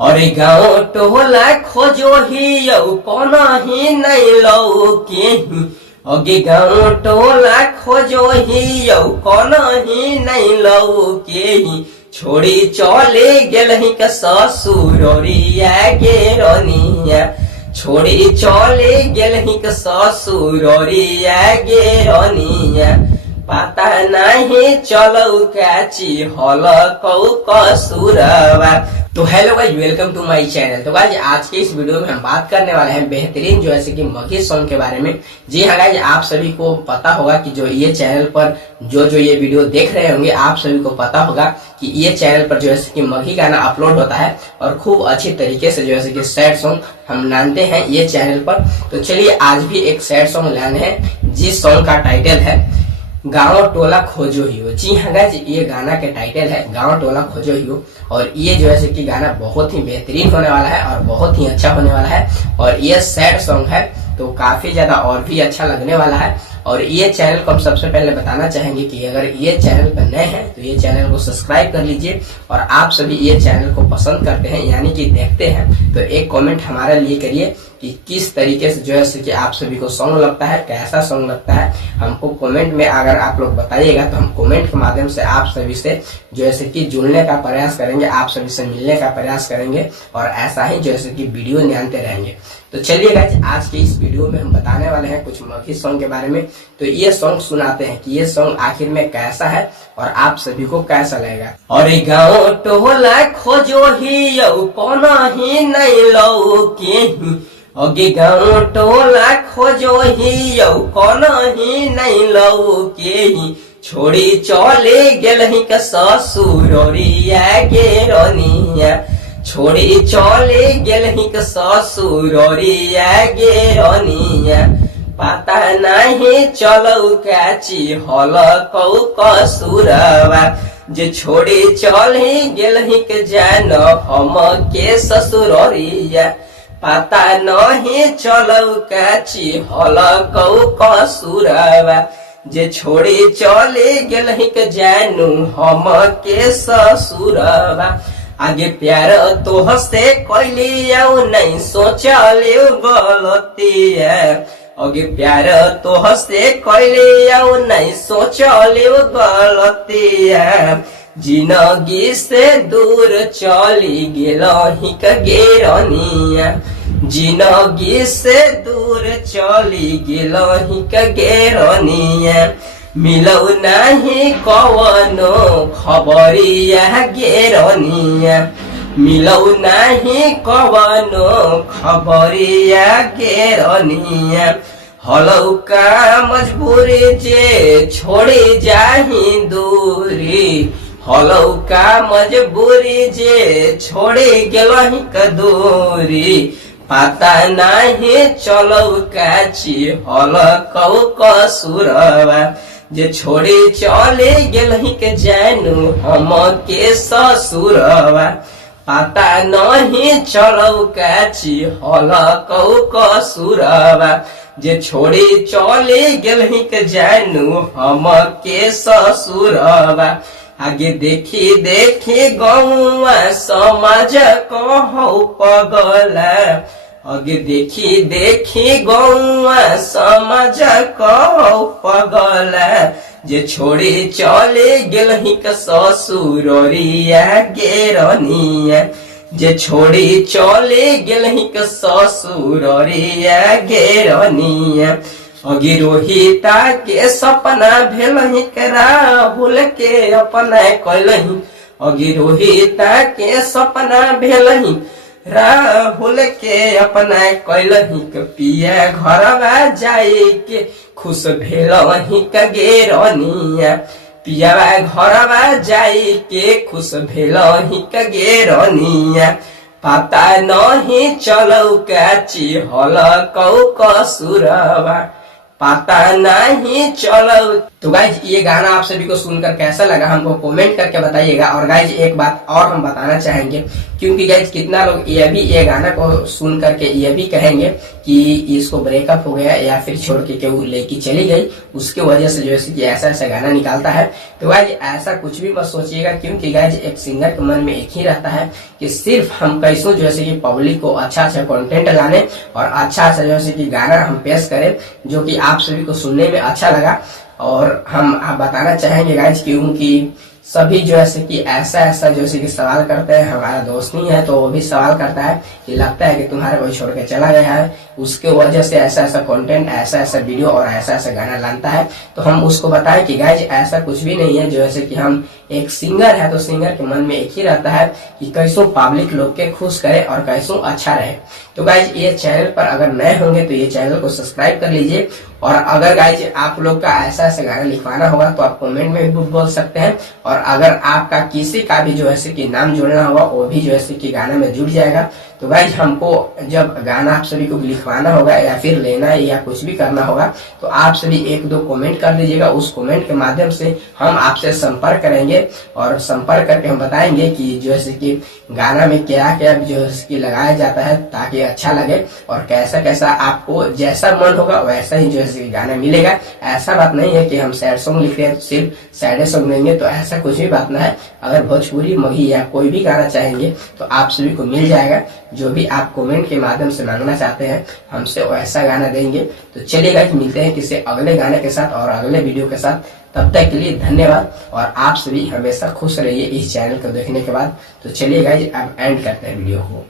और गाँव टोला खोजो ही कोना ही नहीं लौके अगे गाँव टोला खोजो ही कोना ही नहीं लौके छोड़ी चले गेलही के ससुरिया गे रनिया छोड़ी चले गेलही के ससुरिया गे रनिया पता नहीं चलो कैची हल कौ कसूरवा। तो hello guys, welcome to my channel. तो गाइस आज के इस वीडियो में हम बात करने वाले हैं बेहतरीन जो है कि मगही सॉन्ग के बारे में। जी हाँ गाइस, आप सभी को पता होगा कि जो ये चैनल पर जो ये वीडियो देख रहे होंगे, आप सभी को पता होगा कि ये चैनल पर जो है कि मगही गाना अपलोड होता है और खूब अच्छी तरीके से जो है कि सैड सॉन्ग हम लाते हैं ये चैनल पर। तो चलिए आज भी एक सैड सॉन्ग लाने हैं जिस सॉन्ग का टाइटल है गाँव टोला खोजो ही हो। जी हाँ गाइस, ये गाना के टाइटल है गाँव टोला खोजो ही हो और ये जो है कि गाना बहुत ही बेहतरीन होने वाला है और बहुत ही अच्छा होने वाला है और ये सैड सॉन्ग है तो काफी ज्यादा और भी अच्छा लगने वाला है। और ये चैनल को हम सबसे पहले बताना चाहेंगे कि अगर ये चैनल पर नए हैं तो ये चैनल को सब्सक्राइब कर लीजिए और आप सभी ये चैनल को पसंद करते हैं यानी कि देखते हैं तो एक कमेंट हमारे लिए करिए कि किस तरीके से जो है कि आप सभी को सॉन्ग लगता है, कैसा सॉन्ग लगता है। हमको कमेंट में अगर आप लोग बताइएगा तो हम कमेंट के माध्यम से आप सभी से जो है कि जुड़ने का प्रयास करेंगे, आप सभी से मिलने का प्रयास करेंगे और ऐसा ही जो है कि वीडियो निकालते रहेंगे। तो चलिए गाइस, आज के इस वीडियो में हम बताने वाले हैं कुछ मगही सॉन्ग के बारे में। तो ये सॉन्ग सुनाते हैं कि ये सॉन्ग आखिर में कैसा है और आप सभी को कैसा लगेगा। और गाँव टोला खोजो ही कोना ही नहीं लौके अगे गाँव टोला खोजो ही कोना ही नहीं लौके छोड़ी चले गेलही के ससुरिया गे रनिया छोड़ी चले गेलही के ससुरिया गे रनिया पता नहीं चलो कैची हल कौ कसूरवा जे छोड़ी चले गेलही के जान हम के ससुरिया पता नहीं चलो कैची हल कौ कसूरवा जे छोड़ी चले गेलही के जानू हम के ससुरवा आगे प्यार तो हंसे कैली नहीं सोचले गलती है आगे प्यार तो हंसे कैली नहीं सोचले गलती है जिंदगी से दूर चली गेलही के गेरनिया जिंदगी से दूर चली गेलही के गेरनिया मिलौ नहीं कवनो खबरिया गेरनिया मिलौ नहीं कवनो खबरिया गेरनिया हलौ का मजबूरी जे छोड़ी जाही दूरी हलौ का मजबूरी जे छोड़ी गेलही के दूरी पता नहीं चलो कैची हल कौ कसूरवा जे छोड़ी चले गेलही के जानू हम के ससुरवा पता नहीं चलो कैची हल कौ कसूरवा जे छोड़ी चले गेलही के जानू हम के ससुरवा आगे देखी देखी गौआ समाज कहौ पगला आगे देखी देखी गौआ समाज कहौ पगला जे छोड़ी चले गेलही के ससुरिया गे रनिया जे छोड़ी चले गेलही के ससुरिया गे रनिया अगे रोहिता के सपना भेलही के राहुल के अपना कैलही अगे रोहिता के सपना भेलही राहुल के अपना कैलही के पिया घरवा जाए के खुश भेलही के गेरनिया पियावा घरवा जाए के खुश भेलही के गेरनिया पता नहीं चलो कैची हल कौ कसूरवा पता नहीं चलो तो गाइज ये गाना आप सभी को सुनकर कैसा लगा हमको कमेंट करके बताइएगा। और गाइज एक बात और हम बताना चाहेंगे, क्योंकि गाइज कितना लोग ये गाना को सुन करके ये भी कहेंगे कि इसको ब्रेकअप हो गया या फिर छोड़ के केहू लेके चली गई, उसके वजह से जो है कि ऐसा ऐसा गाना निकालता है। तो गाइज ऐसा कुछ भी मत सोचिएगा, क्योंकि गाइज एक सिंगर के मन में एक ही रहता है कि सिर्फ हम कैसो जैसे कि पब्लिक को अच्छा अच्छा कंटेंट लाने और अच्छा अच्छा जैसे कि गाना हम पेश करें जो कि आप सभी को सुनने में अच्छा लगा। और हम आप बताना चाहेंगे गाइज, क्योंकि सभी जो है कि ऐसा ऐसा जो है कि सवाल करते हैं। हमारा दोस्त नहीं है तो वो भी सवाल करता है कि लगता है कि तुम्हारा कोई छोड़ के चला गया है, उसके वजह से ऐसा ऐसा कंटेंट, ऐसा ऐसा वीडियो और ऐसा ऐसा गाना लाता है। तो हम उसको बताएं कि गाइज ऐसा कुछ भी नहीं है, जो है कि हम एक सिंगर है तो सिंगर के मन में एक ही रहता है कि कैसो पब्लिक लोग के खुश करे और कैसो अच्छा रहे। तो गाइज ये चैनल पर अगर नए होंगे तो ये चैनल को सब्सक्राइब कर लीजिए। और अगर गाइज आप लोग का ऐसा ऐसा गाना लिखवाना होगा तो आप कमेंट में भी बोल सकते हैं। और अगर आपका किसी का भी जो है कि नाम जोड़ना होगा वो भी जो है कि गाना में जुड़ जाएगा। तो गाइज हमको जब गाना आप सभी को लिखवाना होगा या फिर लेना है या कुछ भी करना होगा तो आप सभी एक दो कमेंट कर दीजिएगा। उस कमेंट के माध्यम से हम आपसे संपर्क करेंगे और संपर्क करके हम बताएंगे कि जो है कि गाना में क्या क्या जो है कि लगाया जाता है ताकि अच्छा लगे, और कैसा कैसा आपको जैसा मन होगा वैसा ही जो है कि गाना मिलेगा। ऐसा बात नहीं है कि हम सैड सॉन्ग लिख रहे हैं तो सिर्फ सैड सॉन्ग लेंगे, तो ऐसा कुछ भी बात ना है। अगर भोजपुरी, मगही या कोई भी गाना चाहेंगे तो आप सभी को मिल जाएगा। जो भी आप कमेंट के माध्यम से मांगना चाहते हैं हमसे वैसा गाना देंगे। तो चलिएगा कि मिलते हैं किसी अगले गाने के साथ और अगले वीडियो के साथ। तब तक के लिए धन्यवाद और आप सभी हमेशा खुश रहिए इस चैनल को देखने के बाद। तो चलिए गाइस अब एंड करते हैं वीडियो को।